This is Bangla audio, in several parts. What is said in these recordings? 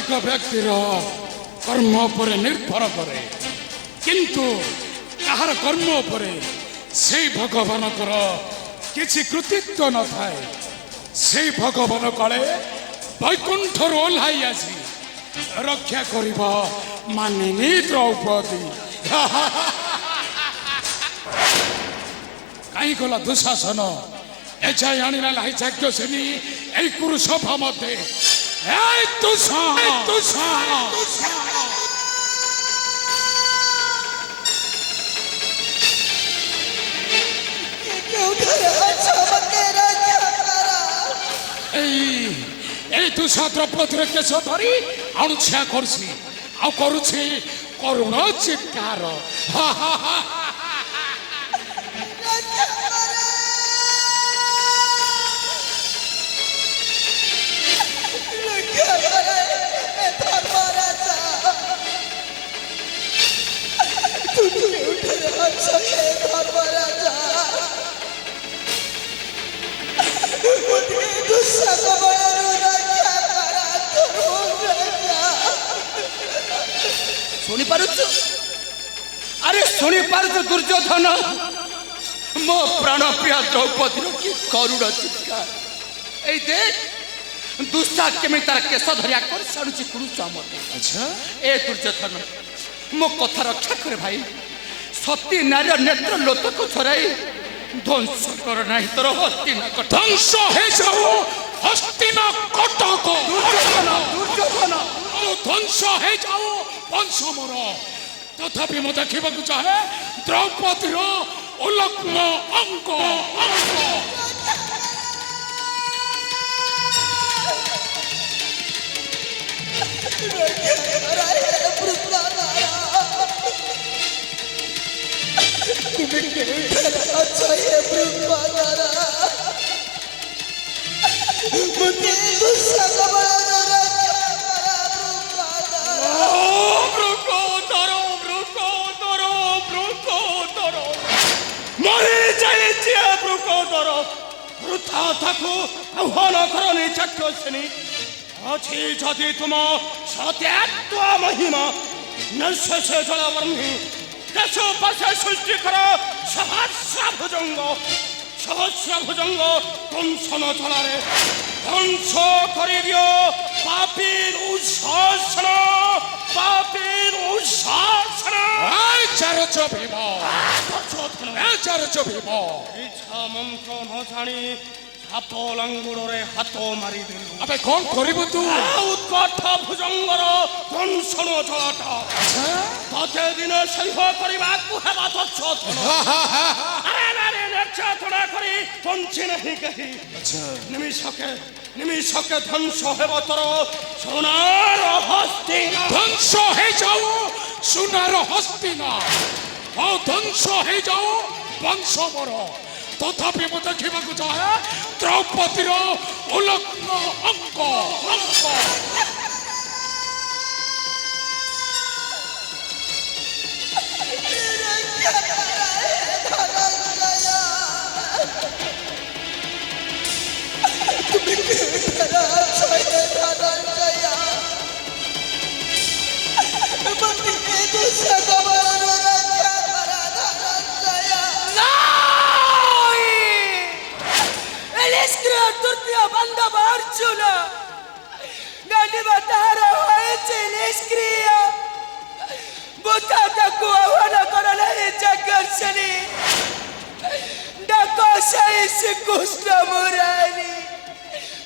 प्रत्येक व्यक्तिर कर्म पर निर्भर करे किंतु कहार कर्म पर से भगवान किसी कृतित्व न थाए से भगवान काले वैकुंठ ओह्लाई आसी रक्षा करिबा मानिनी द्रौपदी कहीं गला दुशासन एजाए आनिला लाई जाग्य सेनी ए कुरुसभा मध्य तुषा द्रौपदी केश धरी अणुछिया करुछि करुण चित्कार शुणी पारुछु अरे शुणी पारुछु दुर्योधन मो प्राण प्रिय द्रौपदी की करुण चित्कार ए देख दुष्टा केमी तार केश धरिया कर साणुची कुरुचा मत अच्छा ए दुर्योधन मो कथा रक्षा करे भाई सती नारी नेत्र लोतक छराई ध्वंस कर नाही तोर हस्तिना कटक ध्वंस हे जाओ हस्तिना कटक दुर्योधन ध्वंस हे जाओ वंश मोर तथापि मो देखा चाहे द्रौपदी उलग्न अंग आह्वान करनी चक्षुषिनी अच्छी जदि तुम सत्यात्व महिमा नशे जलवर्मी दशो पशे सृष्टि कर सहस्र भुजंग कंसन जलारे ध्वंस कर दियो पापी दुशासन चरच भीम चरच भीम इच्छा मंत्र न जानी हाथ लंगुड़े हाथ मारी देलु अबे कौन करिबु तू उत्कट भुजंगर ध्वंसन जलाटा तते दिन सह्य करबाकू हेबा दुर्योधन अरे नारे निर्यातना करी पंची नहीं कही निमिषके ध्वंस हेब तोर सोनार हस्तिना ध्वंस हे जाओ सोनार हस्तिना और ध्वंस हे जाओ वंश मोर तथापि मो देखा चाहे द्रौपदी उलग्न अंग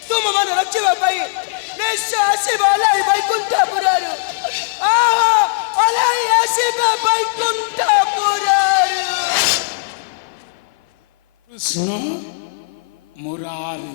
तुम मन रक्षा निश्चय आसब वैकुंठपुर आसब वैकुंठपुर कृष्ण मुरारी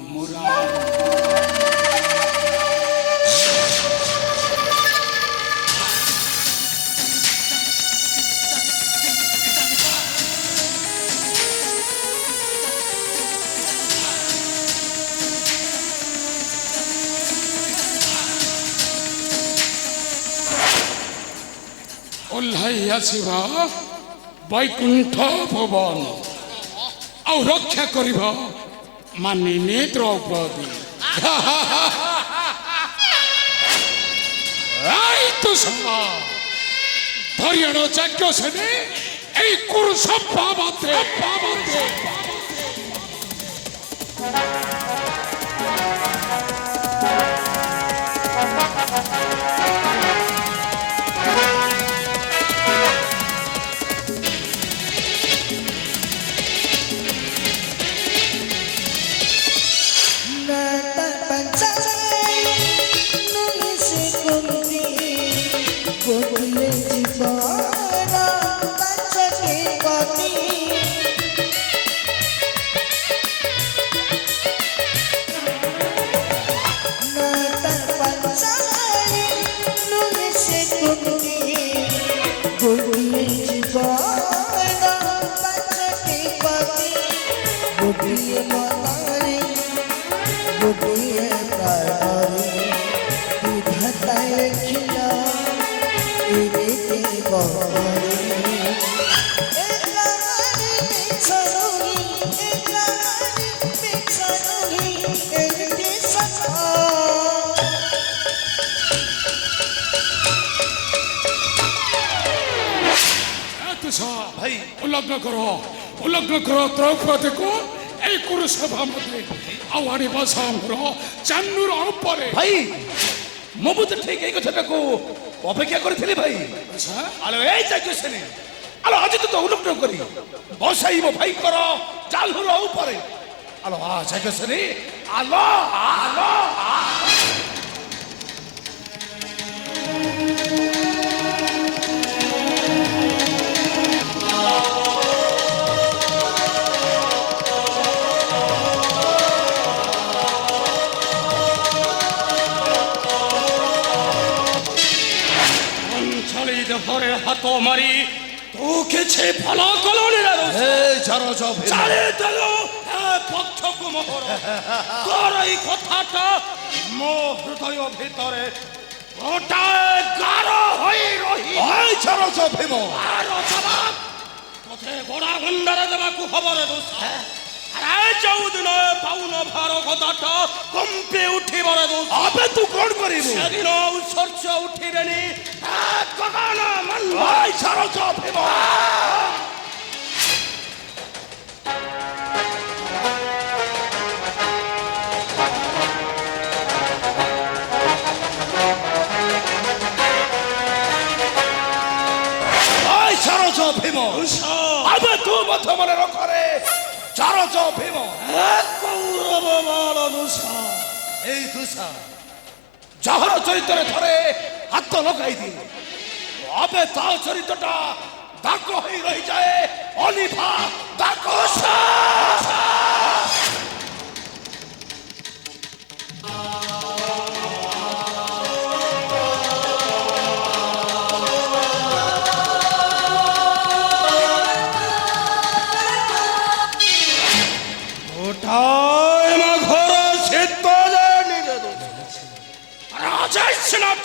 ओह्लाई आसवा वैकुंठ भवन आ रक्षा कर मानिनी द्रौपदी ধরিয়াণ যজ্ঞ সেনে এই কুরু সভ্যা বাঁধে ভাই উল্লগ্ন করো দ্রৌপদীକୁ এই কুরু সভা মধ্যে আওয়ারি বসা ଆମର ଚାନ୍ଦୁର ଉପରେ ভাই ମୁଁ ବି ତ ଠିକ ଏଇ କଥାଟାକୁ ଅପେକ୍ଷା କରିଥିଲି ଭାଇ। ଆଲୋ ଏଇ ଯାଜ୍ଞ ସେନେ ଆଲୋ ଆଜି ତ ଉଲ୍ଲଗ୍ନ କରି ବସାଇ ମୋ ଭାଇଙ୍କର ଚାନ୍ଦୁର ଉପରେ ଆଲୋ ଯାଜ୍ଞ ସେନେ ଆଲୋ ଆଲୋ ঘরে হাত মারি তো কিছু ভালো কলনি চালে দিল পক্ষକୁ মোহর তোর এই কথাটা মো হৃদয় ভিতরে গোটাଏ গাঢ় হই রহি ভীম আর জবাব তোতে গোড়া গন্ডারে দেবাকু খবরে দোষ চৌদিন পাউন ভার কথাটা কম্পে উঠিবরে দোষ আবে তু কোন করিবু সেদিন উৎসর্য উঠিবেনি গগন মন্ড ভীম ভীম আবে তু মত মনে রখরে চারজ ভীম কৌরব বল দুষা এই দুষা যাহার চরিত্রে ধরে হাত লগাই দি আবে তা চরিত্রটা দাগ হয়ে রয়ে যায় অনিভা দাগ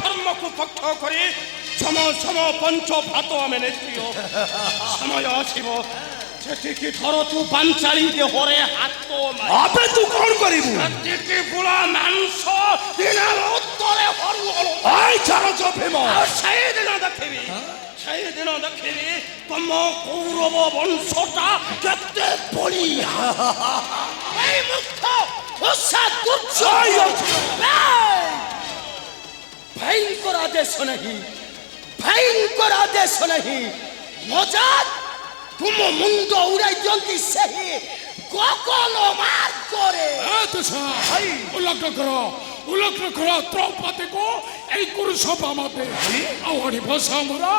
ধর্মକୁ ପକ୍ଷ କରି ସମ ସମ ପଞ୍ଚ ଭାତ ଆମେ ନେଇଥିବ ସମୟ ଆସିବ ସେଠିକି ଥର ତୁ ପାଞ୍ଚାଳି ଦେହରେ ହାତ ଆବେ ତୁ କଣ କରିବୁ ସେଠିକି ବୁଳା ମାଂସ ଦିନ ଉତ୍ତରେ ହରୁ ଆଇ ଚାରଜ ଭୀମ ସେଇଦିନ ଦେଖିବି ତମ କୌରବ ବଂଶଟା କେତେ ବଳିଆ এই মুক্ত भयंकर आदेश नहीं नजात तुम मुंड उड़ाई दियंती सही गगन मार करे উল্লগ্ন করো দ্রৌপদীକୁ এই কুরু সভা মধ্যে আওয়ারি বসা আমরা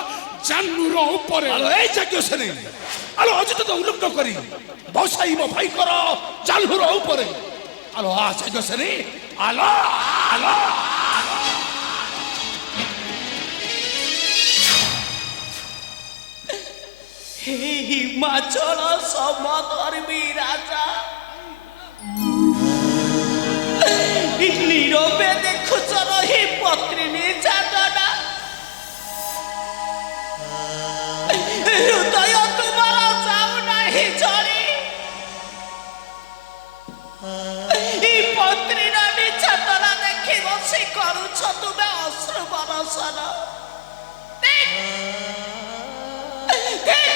চান্দুর উপরে আলো এই যাজ্ঞ সেনে আলো অজিত তো উল্লগ্ন করি বসাই মো ভাইଙ୍କର চান্দুর উপরে আলো যাজ্ঞ সেনে আলো আলো হিমাচল সমধর্মী রাজা নীরবে দেখুছ রহি পত্নী নির্যাতনা হৃদয় তোমার যাও নাহি জড়ি এই পত্নীর নির্যাতনা দেখি বসি করুছ তুমি অশ্রু বরসন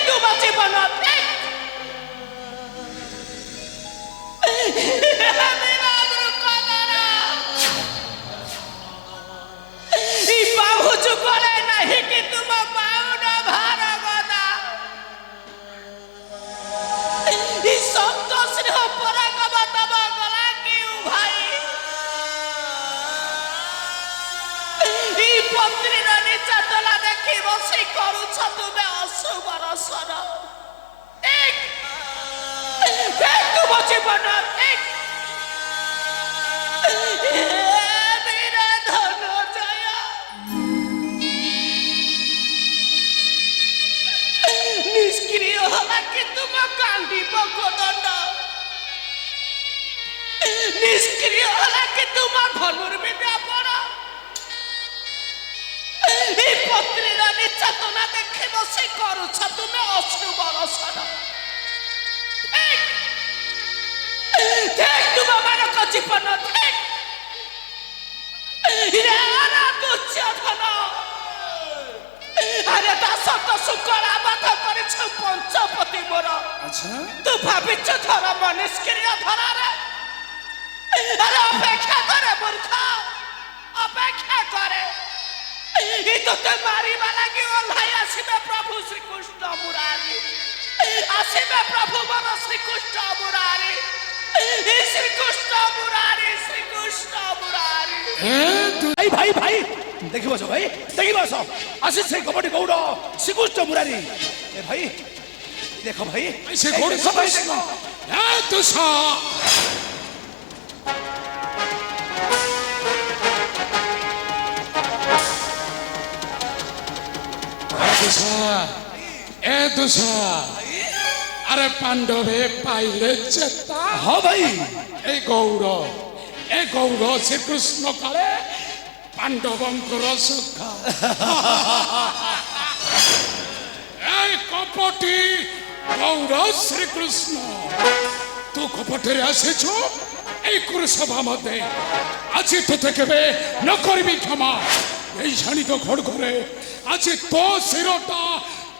ତୁମ ଜୀବନ ଠିକ ବାହୁ ଯୁଗରେ ନାହିଁ କି ତୁମ ବାହୁନା ଭାର ଗଦା ସନ୍ତୋଷ ପରାଗବ ତମ ଗଲା କେଉଁ ଭାଇ ପତ୍ନୀର ନିର୍ଯାତନା ଦେଖି ବସି କରୁଛ ତୁମେ ଅଶୁଭର ସ୍ୱର ତୁମ ଜୀବନ ଠିକ নিষ্ক্রিয় হলা কি তোমা কান্দিব কোদণ্ড নিষ্ক্রিয় হলা কি তোমা ধনুর্বিদ্যা পড় এই পত্নীর নির্যাতনা দেখে বসে করুছ তুমি অশ্রু বরষণ ঠিক তোমা মানক জীবন ঠিক দুর্যোধন আরে দাসত শুকর আবাদ করেছ পঞ্চপতি মোর আচ্ছা তু ভাবিছ ধর্ম নিষ্ক্রিয় ধরারে আরে অপেক্ষা করে মূর্খ অপেক্ষা করে তোতে মারিবা লাগি ওলাই আসিবে প্রভু শ্রীকৃষ্ণ মুরারি আসিবে প্রভু বর শ্রীকৃষ্ণ মুরারি শ্রীকৃষ্ণ মুরারি শ্রীকৃষ্ণ মুরারি ভাই ভাই ভাই দেখি বস ভাই দেখি বস আসি সেই কবডি গৌড় শ্রীকৃষ্ণ মুরারি এ ভাই দেখো ভাই সে ঘোড় সবাই দেখো তুষা আরে পাণ্ডবে পাইলে চেতা হ ভাই এই গৌর শ্রীকৃষ্ণ কালে পাণ্ডবঙ্কর সুখা এই কপটি গৌর শ্রীকৃষ্ণ তু কপটেরে আসিছ এই কুরুসভা মধ্যে আছি তোতে কেবে ন করবি ক্ষমা এই শাণিত ঘড় ঘরে আছি তো শিরটা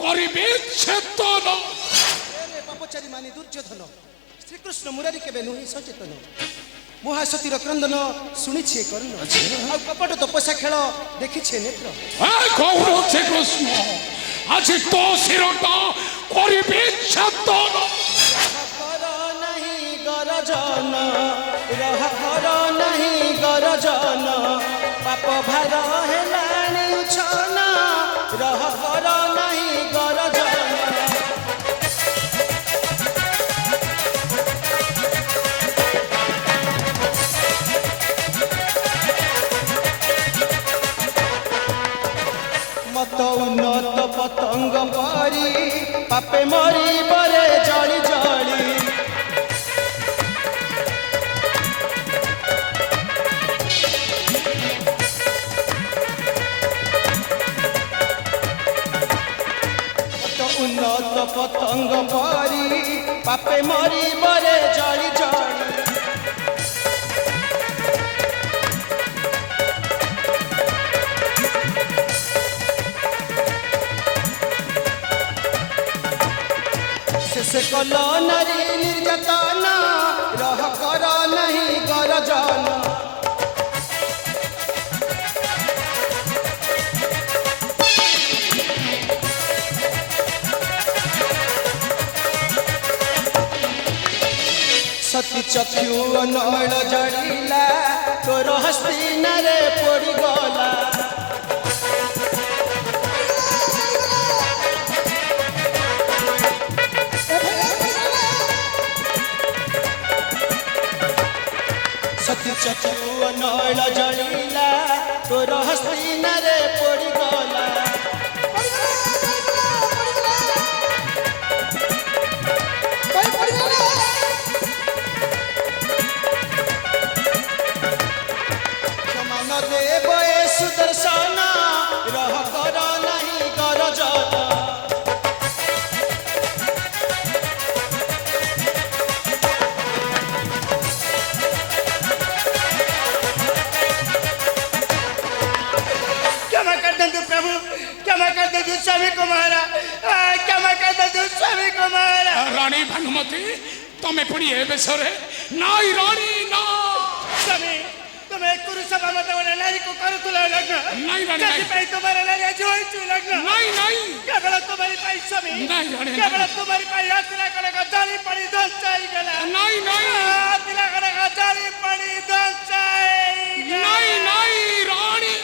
করিবি ছেদন পাপচারী মানে দুর্যোধন শ্রীকৃষ্ণ মুরারি কেবে নুহি সচেতন মহাসতীর ক্রন্দন শুনিছে কর্ণ আর কপট তপস্যা খেল দেখিছে নেত্র গৌর শ্রীকৃষ্ণ আছি তো শিরটা করিবি ছেদন কর নাহি গরজন রহ কর নাহি গরজন পাপ ভার হেলানি উছন রহ কর নাহি গরজন মত উন্নত পতঙ্গ পরি পাপে মরিবরে জলি জলি মত উন্নত পতঙ্গ পরি পাপে মরিবরে জলি জলি শেষে কল নারী নির্যাতন রহ কর নাহি গরজন সতী চক্ষু নল জড়িলা তোর হস্তিনারে পড়িগলা সতী চক্ষু নল জড়িলা তোর হস্তিনারে পড়িগলা সমান দেব এ সুদর্শন রহ কর নাহি গরজন क्षमा कर दे तू प्रभु क्षमा कर दे तू स्वामी कुमारा क्षमा कर दे तू ସ୍ୱାମୀ କୁମାର ରାଣୀ ଭାନୁମତୀ ତମେ ପୁଣି ଏ ବେଶରେ ନାଇଁ ରାଣୀ ନା ସ୍ୱାମୀ ତୁମେ ପୁରୁଷ ବାମତ ଗୋଟେ ନାରୀକୁ କରୁଥିଲ ଲଗ୍ନ ନାଇଁ ରାଣୀ ନାଇଁ ସେଥିପାଇଁ ତୁମର ନାରୀ ଆଜି ହୋଇଛୁ ଲଗ୍ନ ନାଇଁ ନାଇଁ କେବଳ ତୁମରି ପାଇଁ ସ୍ୱାମୀ ନାଇଁ ରାଣୀ କେବଳ ତୁମରି ପାଇଁ ଆସିଲା କଣକ ଜାଳି ପଡ଼ି ଧ୍ୱଂସ ହେଇଗଲା ନାଇଁ ନାଇଁ ଆସିଲା କଣକ ଜାଳି ପଡ଼ି ଧ୍ୱଂସ ହେଇଗଲା ନାଇଁ ନାଇଁ ରାଣୀ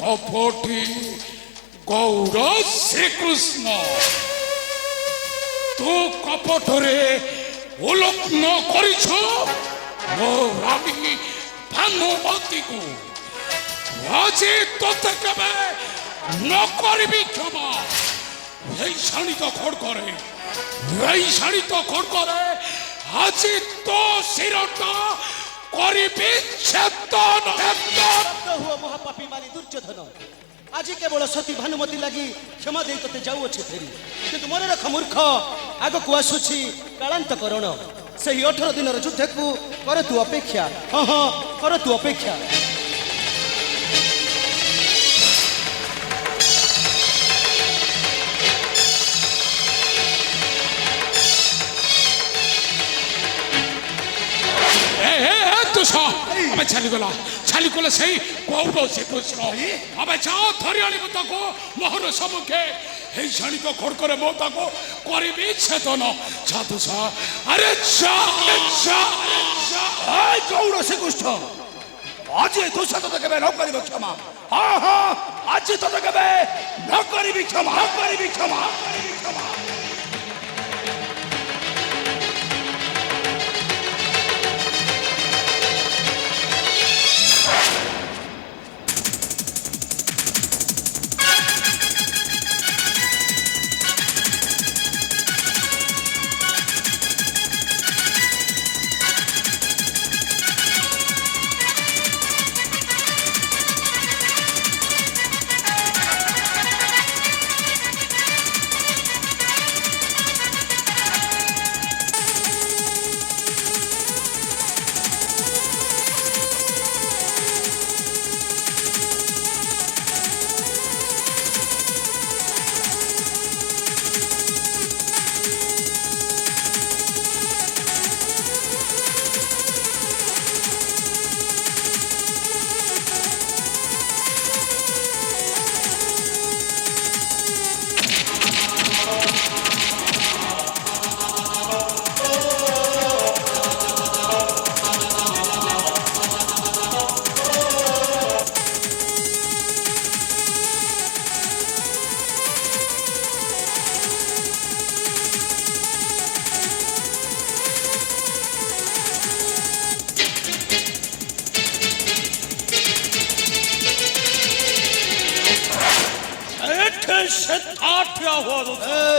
কপটি গৌর শ্রীকৃষ্ণ তো কপটরে উলগ্ন করিছ ও রানী ভানুমতীকে আজি তোতে কেবে নকরিবি ক্ষমা এই শাড়ি তো খড় করে এই শাড়ি তো খড় করে আজি তো শিরটা করিবি চেতন চেতন ହୁଅ ମହାପାପୀ ମାନି ଦୁର୍ଯ୍ୟୋଧନ ଆଜି କେବଳ ସତୀ ଭାନୁମତୀ ଲାଗି କ୍ଷମା ଦେଇ ତତେ ଯାଉଅଛି ଫେରି କିନ୍ତୁ ମନେ ରଖ ମୂର୍ଖ ଆଗକୁ ଆସୁଛି କାଳାନ୍ତକରଣ ସେହି 18 ଦିନର ଯୁଦ୍ଧକୁ କର ତୁ ଅପେକ୍ଷା ହଁ ହଁ କର ତୁ ଅପେକ୍ଷା ଆମେ ଛାଲିଗଲା ସେଇ ଗୌର ଶ୍ରୀକୃଷ୍ଣ ଆମେ ଯାଅ ଧରି ଆଣିବୁ ତାକୁ ମୋହର ସମ୍ମୁଖେ এই ଶାଣିକ ଖଡ଼କରେ ମୁଁ ତାକୁ କରିବି ଛେଦନ ସାଧୁ ଆରେ ଗୌର ଶ୍ରୀକୃଷ୍ଣ ଆଜି ଦୋଷ ତତେ କେବେ ନ କରିବ କ୍ଷମା ହଁ ହଁ ଆଜି ତତେ କେବେ ନ କରିବି କ୍ଷମା ନ କରିବି କ୍ଷମା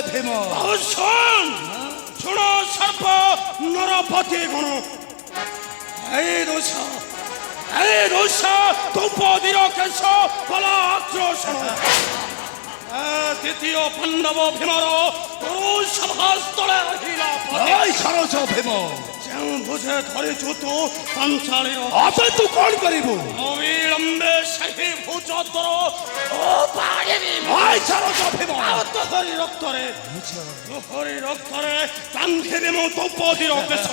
ভীম শোনো সর্প নরপতি গুণ এই দোষ দ্রৌপদীর কেশ কলা আক্রোশন দ্বিতীয় পাণ্ডব ভীমর তরু সভাস্থলে রহিলা সরস ভীম ଯେଉଁ ବୁଝେ ଧରିଛୁ ତୁ ପାଞ୍ଚାଳୀର ଅବେ ତୁ କଣ କରିବୁ ଅବିଳମ୍ବେ ସେହି ଭୂଚତର ସରସ ଭୀମ ତୋହରି ରକ୍ତରେ ବାନ୍ଧିବି ମୁଁ ଦ୍ରୌପଦୀର କେଶ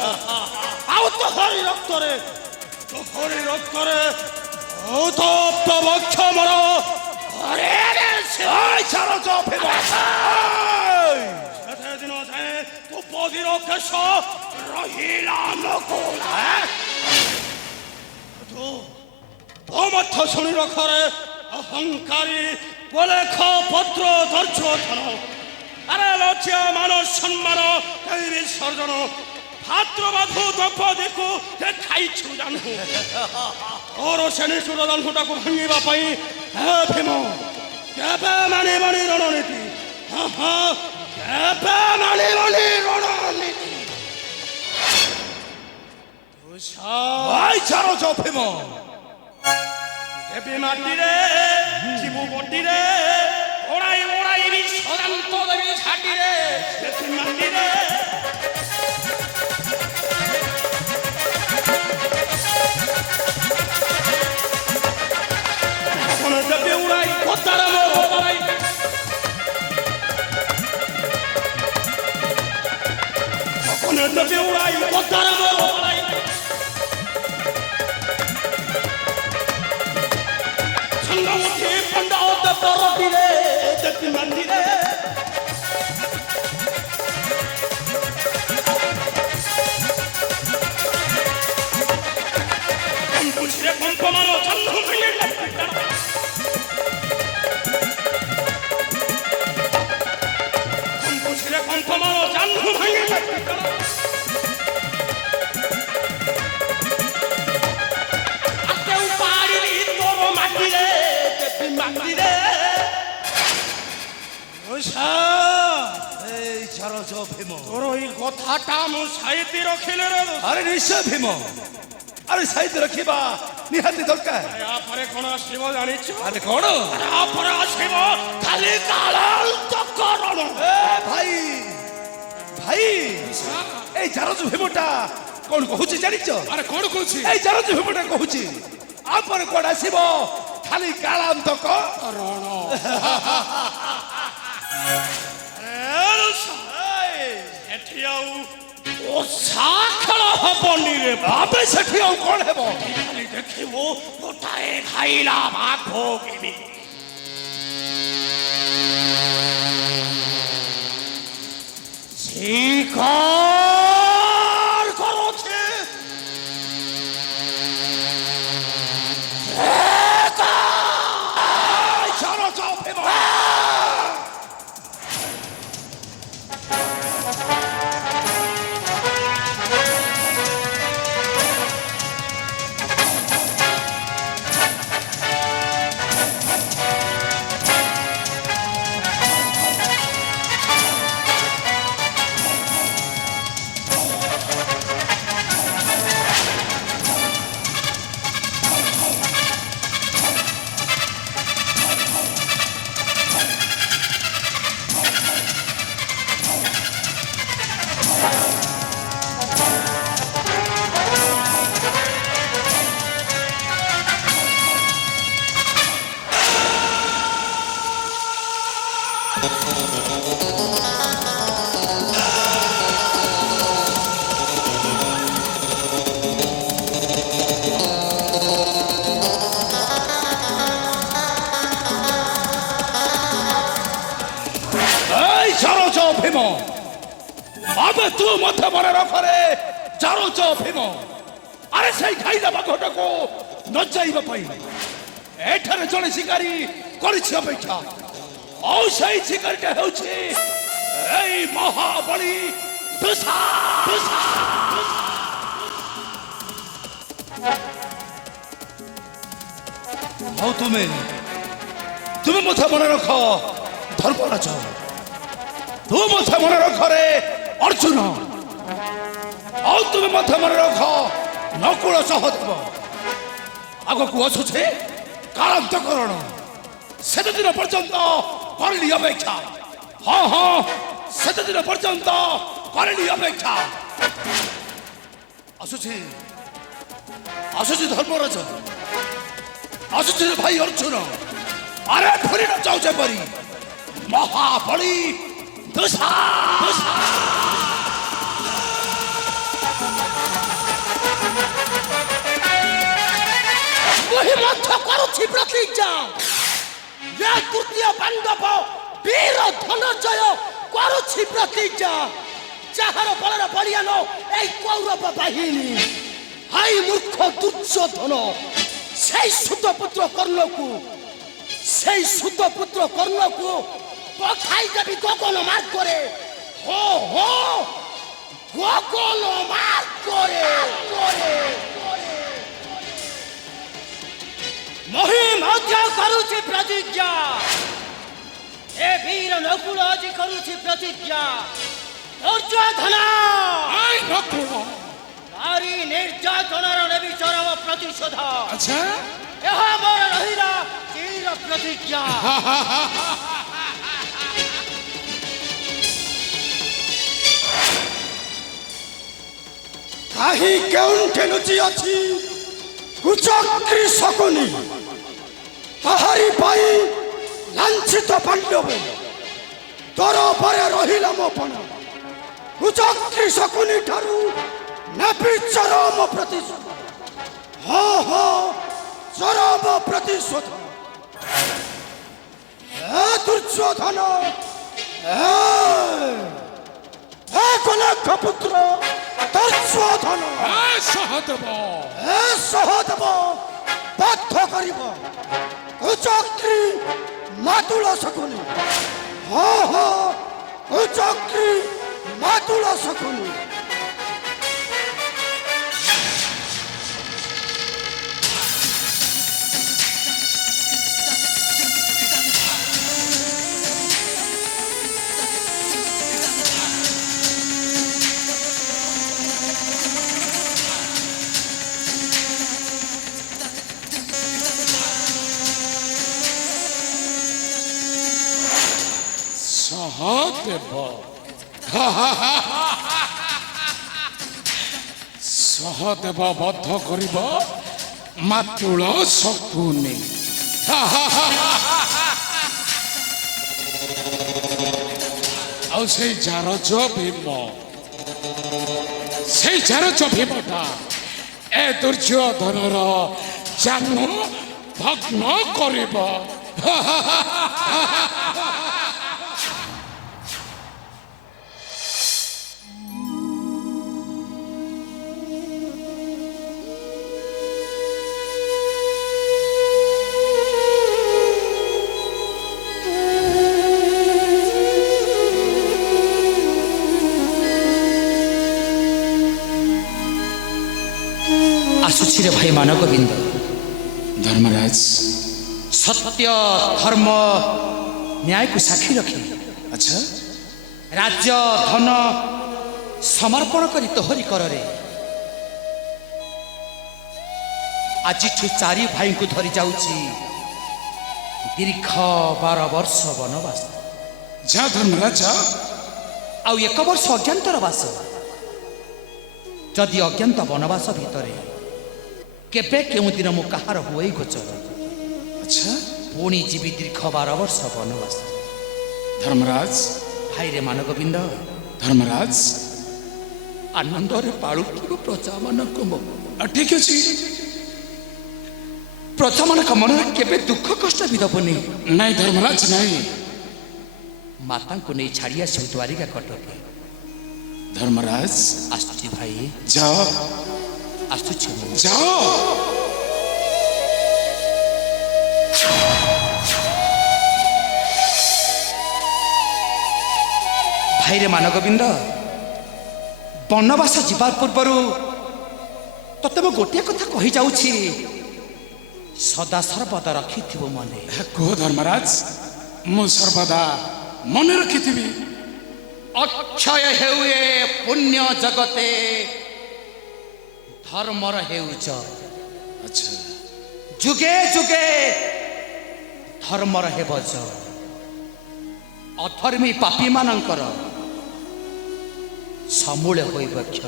ଆଉ ତୋହରି ରକ୍ତରେ ଉତ୍ତପ୍ତ ବକ୍ଷ ମୋର ସରସ ଭୀମ ସେଦିନ ଯାଏ ଦ୍ରୌପଦୀର କେଶ ରହିଲା ଓ ମଧ୍ୟ ଶୁଣି ରଖରେ ଅହଙ୍କାରୀ ବୋଲେଖ ପତ୍ର ଦୁର୍ଯ୍ୟୋଧନ আরে লজ্জা মান সম্মান এই বিসর্জন ভাদ্রবাধু দ্রৌপদীକୁ দেখাইଛୁ ଜାଣୁ ଓର ସେନି ସୁରଦାନଟାକୁ ଭାଙ୍ଗିବା ପାଇଁ ହେ ଭୀମ କେବେ ମାନିବନି ରଣନୀତି ହଁ ହଁ କେବେ ମାନିବନି ରଣନୀତି ଭାଇ ଚାରୋ ଭୀମ দেবী মাটিরে জীবু বটিরে ওড়াই ওড়াই সদান্ত দেবী ছাটিরে দেবী মাটিরে কখন দেবী উড়াই কোতার মোড়াই কখন দেবী উড়াই কোতার মোড়াই সঙ্গমুখী পণ্ডাও দেবীরে দেবী মন্দিরে কম্পুষে কম্পমানো চন্দ্র ভেঙে কম্পুষে কম্পমানো চন্দ্র ভেঙে এই সরজ ভীম তোর ওই কথাটা মু সাইতি রখিলে রে আরে নিশ্চয় ভীম আরে সাইতে রখিবা নিহাতি দরকার তারপরে কোন আসিব জানিছ আরে কোন তারপরে আসিব খালি কালান্তকরণ ভাই ভাই এই সরজ ভীমটা কোন কହୁଛି জানিছ আরে কোন কইছি এই সরজ ভীমটা কହୁଛି আপরে কোন আসিব খালি কালান্তক রণ এଠି ଆଉ ଓଷା ଖେଳ ହବନି ରେ আবে সেଠି ଆଉ কোন হেব ଖାଲି ଦେଖିବୁ ଗୋଟାଏ ଖାଇଲା ବାଘ କିନି ଶିକାର କରୁଛି সরজ ভীম এই সরজ ভীম আবে তু মধ্যে মনে রখরে সরজ ভীম আরে সেই খাইলা বাঘটাକୁ ନ যাইবা পাই এঠারে জনে শিকারী করিছি অপেক্ষা ଆଉ সেই শিকারীটা ହେଉଛି এই মহাবলী দুষা ଆଉ ତୁମେ ମଧ୍ୟ ମନେ ରଖ ଧର୍ମରାଜ ତୁ ମଧ୍ୟ ମନେ ରଖ ରେ ଅର୍ଜୁନ ଆଉ ତୁମେ ମଧ୍ୟ ମନେ ରଖ ନକୁଳ ସହଦେବ ଆଗକୁ ଆସୁଛି କାଳାନ୍ତକରଣ ସେତେ ଦିନ ପର୍ଯ୍ୟନ୍ତ କରିଲି ଅପେକ୍ଷା ହଁ ହଁ ସେତେ ଦିନ ପର୍ଯ୍ୟନ୍ତ କରିଲି ଅପେକ୍ଷା ଆସୁଛି ଧର୍ମରାଜ ଆସୁଛି ରେ ଭାଇ ଅର୍ଜୁନ ଆରେ ଫେରି ନ ଯାଉ ଯେପରି ମହାବଳୀ ଦୁଷା वही मध्य करुछि प्रतिज्ञा ये तृतीय पांडव वीर धनंजय करुछि प्रतिज्ञा যাহার বলর বলিয়ান এই কৌরব বাহিনী হাই মূর্খ দুর্যোধন সেই সুতপুত্র কর্ণকু পঠাই দেবি গগন মার্গ করে হো হো গগন মার্গ করে মহি মধ্য করুছি প্রতিজ্ঞা এ বীর নকুল আজি করুছি প্রতিজ্ঞা দুর্যোধন আই নকুল নারী নির্যাতনার নেবি চরম ପ୍ରତିଶୋଧ ଆଚ୍ଛା ଏହା ମୋର ରହିଲା ଚିର ପ୍ରତିଜ୍ଞା। କାହିଁ କେଉଁଠି ଲୁଚି ଅଛି କୁଚକ୍ରି ଶକୁନି, ତାହାରି ପାଇଁ ଲାଞ୍ଛିତ ପାଣ୍ଡବ ତୋର ପରେ ରହିଲା ମୋ ପଣ। କୁଚକ୍ରି ଶକୁନି ଠାରୁ ନେବି ଚରମ ପ୍ରତିଶୋଧ। ହଁ ହଁ ଚରମ ପ୍ରତିଶୋଧ। ଏ ଦୁର୍ଯ୍ୟୋଧନ, ଏ କନକ ପୁତ୍ର ଦୁର୍ଯ୍ୟୋଧନ, ସହଦେବ ଏ ସହଦେବ ବଦ୍ଧ କରିବ କୁଚକ୍ରି ମାତୁଳ ଶକୁନି। ହଁ ହଁ କୁଚକ୍ରି ମାତୁଳ ଶକୁନି। ସହଦେବ ସହଦେବ ବଦ୍ଧ କରିବ ମାତୁଳ ଶକୁନି। ଆଉ ସେଇ ଜାରଜ ଭୀମ, ସେଇ ଜାରଜ ଭୀମଟା ଏ ଦୁର୍ଯ୍ୟୋଧନର ଜାନୁ ଭଗ୍ନ କରିବ। ଆସୁଛି ରେ ଭାଇ ମାନଗୋବିନ୍ଦ। ଧର୍ମରାଜ ସତ୍ୟ ଧର୍ମ ନ୍ୟାୟକୁ ସାକ୍ଷୀ ରଖି ଆଚ୍ଛା ରାଜ୍ୟ ଧନ ସମର୍ପଣ କରି ତୋହରି କରରେ ଆଜିଠୁ ଚାରି ଭାଇଙ୍କୁ ଧରି ଯାଉଛି ଦୀର୍ଘ 12 ବର୍ଷ ବନବାସ, ଯା ଧର୍ମରାଜ ଯା। ଆଉ 1 ବର୍ଷ ଅଜ୍ଞାତର ବାସ। ଯଦି ଅଜ୍ଞାତ ବନବାସ ଭିତରେ କେବେ କେଉଁଦିନ ମୁଁ କାହାର ହୁଏ ଗୋଚର, ଆଚ୍ଛା ପୁଣି ଯିବି ଦୀର୍ଘ 12 ବର୍ଷ ବନବାସ। ଧର୍ମରାଜ ଭାଇରେ ମାନଗୋବିନ୍ଦ, ଧର୍ମରାଜ ଆନନ୍ଦରେ ପାଳୁଥିବ ପ୍ରଜାମାନଙ୍କୁ ଠିକ ଅଛି। ପ୍ରଜାମାନଙ୍କ ମନରେ କେବେ ଦୁଃଖ କଷ୍ଟ ବି ଦେବନି। ନାଇଁ ଧର୍ମରାଜ ନାଇଁ। ମାତାଙ୍କୁ ନେଇ ଛାଡ଼ି ଆସିବୁ ଦ୍ୱାରିକା କଟକ। ଧର୍ମରାଜ ଆସୁଛି ଭାଇ, ଯାଅ ଆସୁଛି ମୁଁ। ଯାଅ। ଭାଇରେ ମାନଗୋବିନ୍ଦ, ବନବାସ ଯିବା ପୂର୍ବରୁ ତତେ ମୁଁ ଗୋଟିଏ କଥା କହିଯାଉଛି, ସଦା ସର୍ବଦା ରଖିଥିବ ମନେ। କୁହ ଧର୍ମରାଜ, ମୁଁ ସର୍ବଦା ମନେ ରଖିଥିବି। ଅକ୍ଷୟ ହେଉ ଏ ପୁଣ୍ୟ ଜଗତେ, ଧର୍ମର ହେଉଛ ଆଚ୍ଛା ଯୁଗେ ଯୁଗେ ଧର୍ମର ହେବ ଯ। ଅଧର୍ମୀ ପାପୀ ମାନଙ୍କର ସମୂଳେ ହୋଇବ କ୍ଷୟ।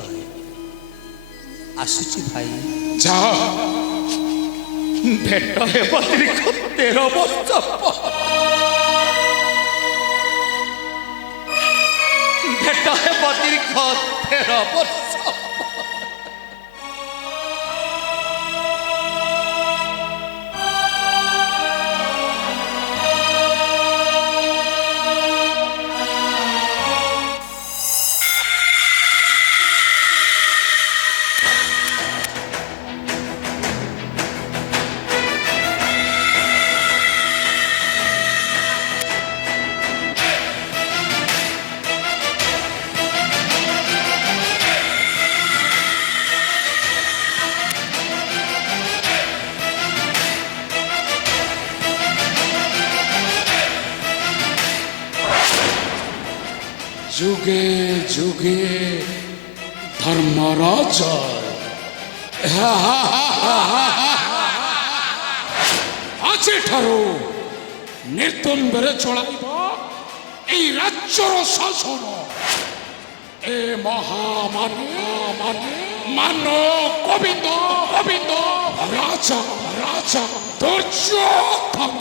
ଆସୁଛି ଭାଇ, ଯାଅ। ଭେଟ ହେବ ଦୀର୍ଘ 13 ବର୍ଷ ପରେ। ଭେଟ ହେବ ଦୀର୍ଘ 13 ବର୍ଷ। যুগে যুগে ধর্মর জয়। ଆଜିଠାରୁ ନିର୍ଦ୍ଦନ୍ଦରେ ଚଳାଇବ এই রাজ্যর শাসন। এ মহামান্য মান গোবিন্দ গোবিন্দ রাজা রাজা দুর্যোধন।